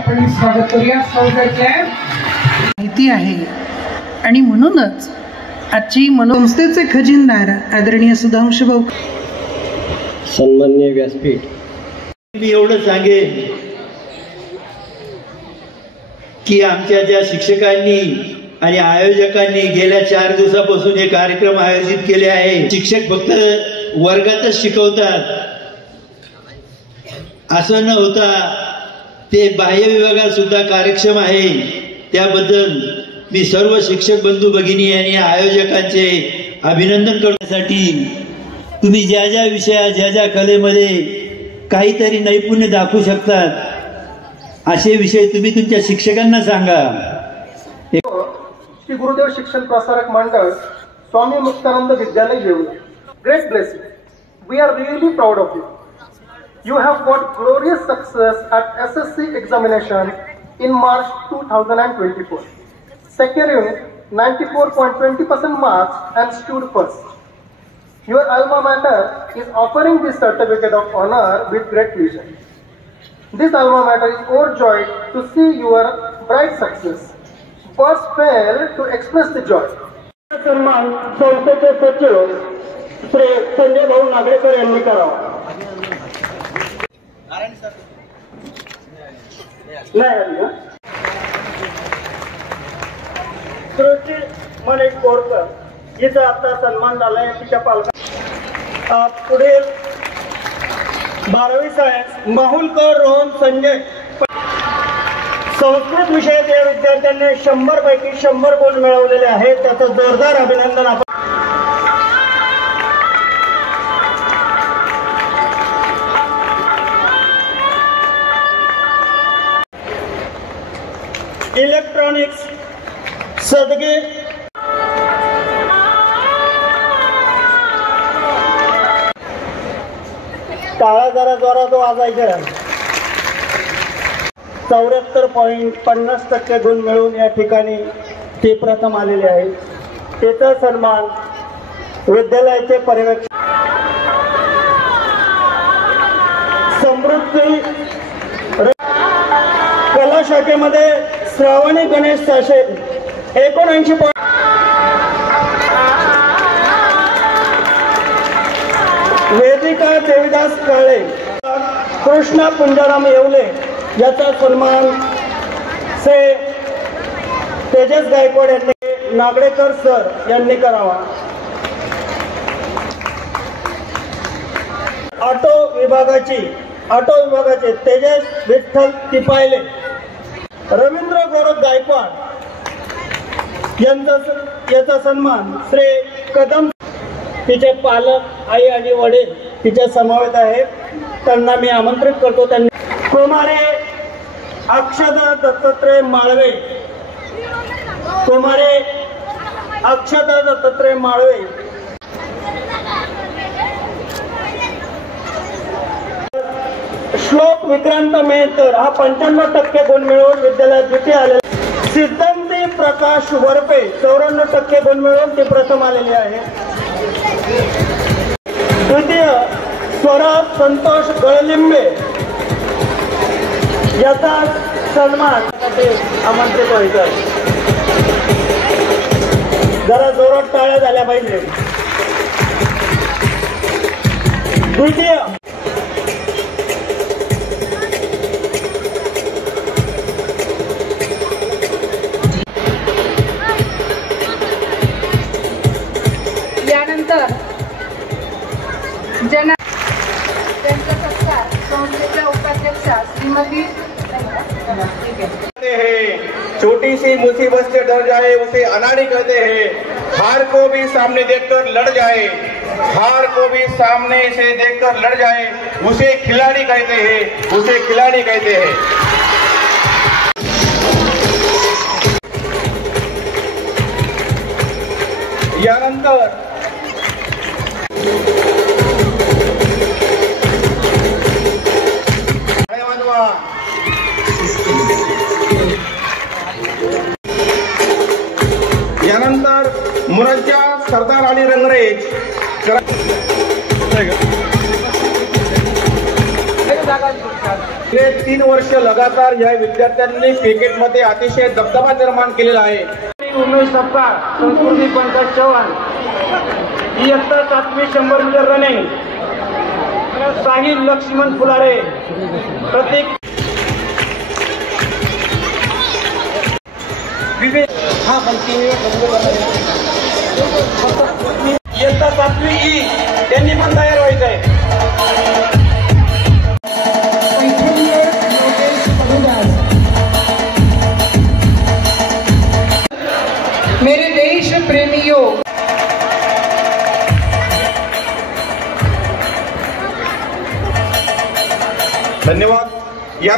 आपण स्वागत करूया संस्थेचे माहिती आहे आणि म्हणूनच आजची संस्थेचे खजिनदार आदरणीय सुधांशु भाऊ सन्माननीय व्यासपीठ. मी एवढं सांगेन की आमच्या ज्या शिक्षकांनी आणि आयोजकांनी गेल्या 4 दिवसापासून हे कार्यक्रम आयोजित केले आहे. शिक्षक फक्त वर्गातच शिकवतात असं न होता ते बाह्य विभागात सुद्धा कार्यक्षम आहे. त्याबद्दल मी सर्व शिक्षक बंधू भगिनी आणि आयोजकांचे अभिनंदन करण्यासाठी तुम्ही ज्या ज्या विषयात ज्या ज्या कलेमध्ये काहीतरी नैपुण्य दाखवू शकतात असे विषय तुम्ही तुमच्या शिक्षकांना सांगा. श्री गुरुदेव शिक्षण प्रसारक मंडळ स्वामी मुक्तानंद विद्यालय येऊला. Great blessing. We are really proud of you. You have got glorious success at SSC examination in March 2024, securing 94.20% marks and stood first. Your alma mater is offering this certificate of honor with great pleasure. This alma mater is overjoyed to see your bright success. Words fail to express the joy. सन्मान संस्थेचे सचिव श्री संजय भाऊ नागडेकर यांनी करावा. सृष्टी मनीष बोरकर हिचा आता सन्मान झालाय. तिच्या पालकांना पुढील 12वी सायन्स माहुलकर रोहन संजय. संस्कृत विषयात या विद्यार्थ्यांनी 100 पैकी 100 गुण मिळवलेले आहेत. त्याचं जोरदार अभिनंदन आपण. इलेक्ट्रॉनिक्स सदगे टाळा जरा जोरात वाजायचा. 74.50% गुण मिळवून या ठिकाणी ते प्रथम आलेले आहेत. त्याचा सन्मान विद्यालयाचे पर्यवेक्षक समृद्धी कला शाखेमध्ये श्रावणी गणेश साशे 79. वेदिका देवीदास काळे कृष्णा पुंजाराम येवले याचा सन्मान श्री तेजस गायकवाड यांनी नागडेकर सर यांनी करावा. ऑटो विभागाचे तेजस विठ्ठल तिपायले. रवींद्र गौरव गायकवाड याचा सन्मान श्री कदम. तिचे पालक आई आणि वडील तिच्या समवेत आहेत. त्यांना मी आमंत्रित करतो. त्यांनी कुमारी अक्षता दत्तात्रय माळवे. श्लोक विक्रांत मेहतर हा 95% गुण मिळवून विद्यालयात द्वितीय आलेला. सिद्धांती प्रकाश वरपे 94% गुण मिळवून ते प्रथम आलेले आहे. द्वितीय स्वराज संतोष गळलिंबे याचा सन्मान आमंत्रित व्हायचा. जरा जोरात टाळ्या झाल्या पाहिजे. द्वितीय त्यांचा सत्कार संस्थेच्या उपाध्यक्षा श्रीमती. छोटी सी मुसीबत से डर जाए उसे अनाड़ी कहते हैं. हार को भी सामने देखकर लड़ जाए, हार को भी सामने से देखकर लड़ जाए उसे खिलाड़ी कहते हैं. यानंतर यानंतर मुरज्जा सरदार अली रंगरेज, गेले 3 वर्ष लगातार या विद्यार्थ्यांनी क्रिकेटमध्ये अतिशय दबदबा निर्माण केलेला आहे. उमेश सपकाळ, संस्कृती पंकज चव्हाण, इयत्ता 7वी 100 मीटर रनिंग, साहिल लक्ष्मण फुलारे, प्रतीक इयत्ता 7वी ई त्यांनी पण तयार व्हायचं आहे. मेरे देश प्रेमियों, धन्यवाद. या